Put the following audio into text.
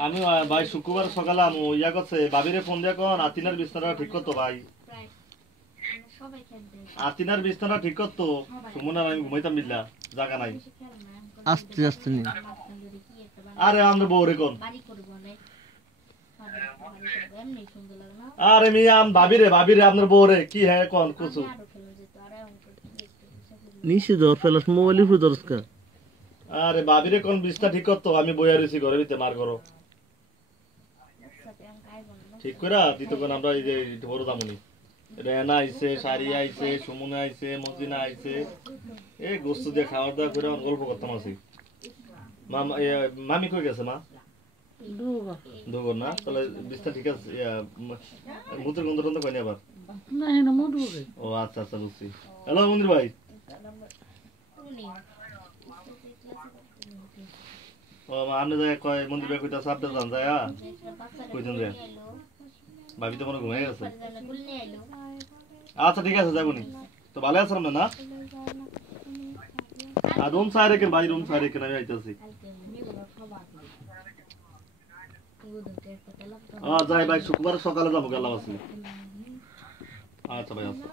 আমি ভাই শুক্রবার সকালে আমি ইয়া করছে ভাবিরে ফোন দিয়ে কোন আতিনার বিছনাটা ঠিক করতো ভাই আতিনার বিছনাটা ঠিক করতো সুমনা আমি ঘুমাইতাম বিল্লা জায়গা নাই আস্তে আস্তে নি আরে আমরা বউরে কোন আরে মিয়া আম ভাবিরে আপনার বউরে কি হ্যাঁ কোন কিছু নিচে ধর ফেলাস মোবাইলের উপর ধরস কা আরে ভাবিরে কোন বিছনা ঠিক করতো আমি বইয়া রইছি ঘরে ভিতরে মার করো ঠিক কইরা দিত কোন আমরা এই যে বড় দামুনি রেনা আইছে সারিয়া আইছে সুমনা আইছে মজিনা আইছে এই গোস্ত দিয়ে খাওয়ার দাওয়া করে গল্প করতাম আছি মামা মামি কই গেছে মা দুগো না তাহলে বিছনা ঠিক আছে মুতের গন্ধ টন্ধ কইনি আবার না না মোট হবে ও আচ্ছা আচ্ছা বুঝছি হ্যালো মন্দির ভাই ও মা আপনি যায় কয় মন্দির ভাই কইতা সাবদা জান যায় কইতেন যায় ভাবি তো মনে ঘুমাই গেছে আচ্ছা ঠিক আছে যাবনি তো ভালো আছেন আপনি না আর রুম সাইড রেখেন ভাই রুম সাইড রেখেন আমি আইতাছি যাই ভাই শুক্রবার সকালে যাবো গেলাম আসলে আচ্ছা ভাই আচ্ছা